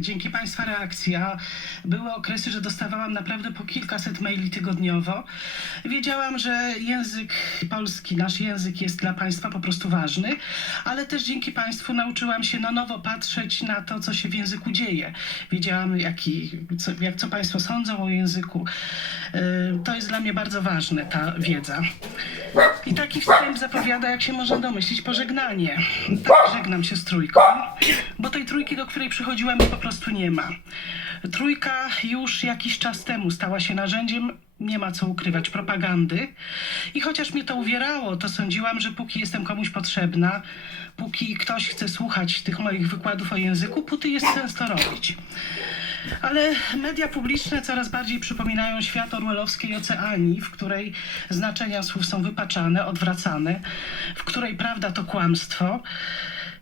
Dzięki Państwa reakcji, a były okresy, że dostawałam naprawdę po kilkaset maili tygodniowo. Wiedziałam, że język polski, nasz język jest dla Państwa po prostu ważny, ale też dzięki Państwu nauczyłam się na nowo patrzeć na to, co się w języku dzieje. Wiedziałam, jaki, co, jak, co Państwo sądzą o języku. Yy, To jest dla mnie bardzo ważne, ta wiedza. I taki wstęp zapowiada, jak się można domyślić, pożegnanie. Tak, żegnam się z trójką, bo tej trójki, do której przychodziłam, po prostu nie ma. Trójka już jakiś czas temu stała się narzędziem, nie ma co ukrywać, propagandy. I chociaż mnie to uwierało, to sądziłam, że póki jestem komuś potrzebna, póki ktoś chce słuchać tych moich wykładów o języku, póty jest sens to robić. Ale media publiczne coraz bardziej przypominają świat orwellowskiej oceanii, w której znaczenia słów są wypaczane, odwracane, w której prawda to kłamstwo.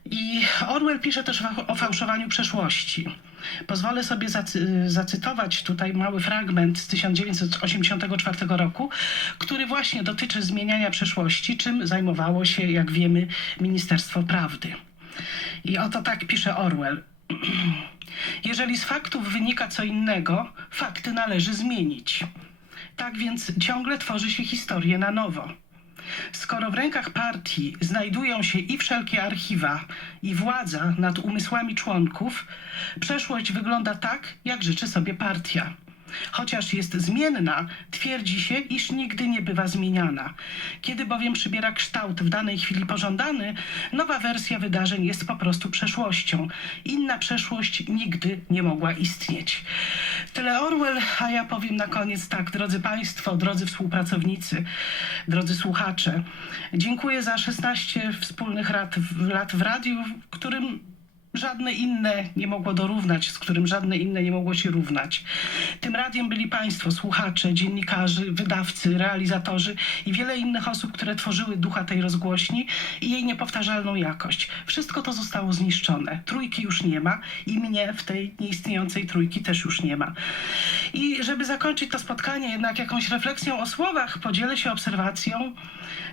I Orwell pisze też o fałszowaniu przeszłości. Pozwolę sobie zacy- zacytować tutaj mały fragment z 1984 roku, który właśnie dotyczy zmieniania przeszłości, czym zajmowało się, jak wiemy, Ministerstwo Prawdy. I oto tak pisze Orwell. Jeżeli z faktów wynika co innego, fakty należy zmienić. Tak więc ciągle tworzy się historię na nowo. Skoro w rękach partii znajdują się i wszelkie archiwa, i władza nad umysłami członków, przeszłość wygląda tak, jak życzy sobie partia. Chociaż jest zmienna, twierdzi się, iż nigdy nie bywa zmieniana. Kiedy bowiem przybiera kształt w danej chwili pożądany, nowa wersja wydarzeń jest po prostu przeszłością. Inna przeszłość nigdy nie mogła istnieć. Tyle Orwell, a ja powiem na koniec tak, drodzy Państwo, drodzy współpracownicy, drodzy słuchacze, dziękuję za 16 wspólnych lat w, lat w radiu, w którym żadne inne nie mogło dorównać, z którym żadne inne nie mogło się równać. Tym radiem byli Państwo, słuchacze, dziennikarze, wydawcy, realizatorzy i wiele innych osób, które tworzyły ducha tej rozgłośni i jej niepowtarzalną jakość. Wszystko to zostało zniszczone. Trójki już nie ma i mnie w tej nieistniejącej trójki też już nie ma. I żeby zakończyć to spotkanie jednak jakąś refleksją o słowach, podzielę się obserwacją,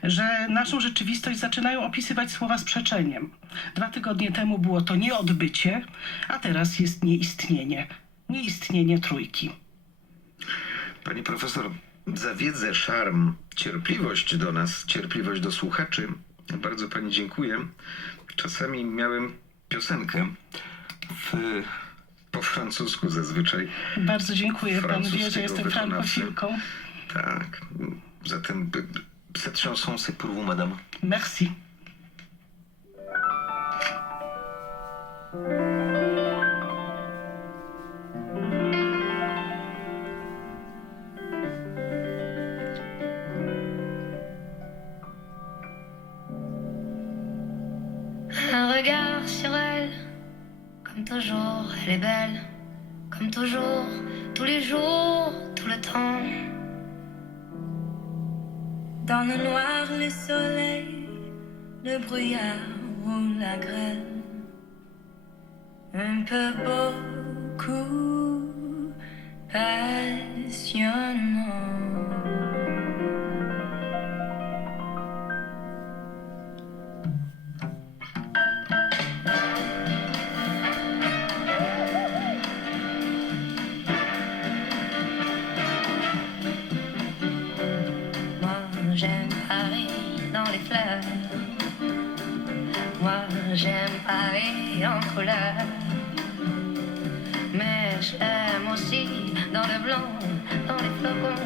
że naszą rzeczywistość zaczynają opisywać słowa sprzeczeniem. Dwa tygodnie temu było to nieodbycie, a teraz jest nieistnienie. Nieistnienie trójki. Pani profesor, za wiedzę, szarm, cierpliwość do nas, cierpliwość do słuchaczy, bardzo pani dziękuję. Czasami miałem piosenkę w, po francusku zazwyczaj. Bardzo dziękuję. Pan wie, że jestem frankofilką. Tak, zatem cette chanson c'est pour vous, madame. Merci. Un regard sur elle, comme toujours, elle est belle, comme toujours, tous les jours, tout le temps. Dans le noir, le soleil, le brouillard ou la grêle. Un peu beaucoup, passionnément. Moi, j'aime Paris dans les fleurs. J'aime Paris en couleur. Mais je l'aime aussi dans le blanc, dans les flocons.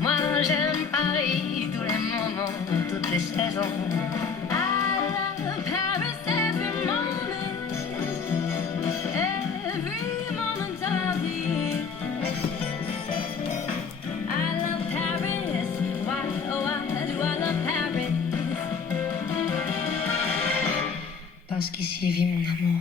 Moi, j'aime Paris tous les moments, toutes les saisons. I love Paris Mm.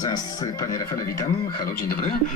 Zaraz, panie Rafale, witam. Halo, dzień dobry.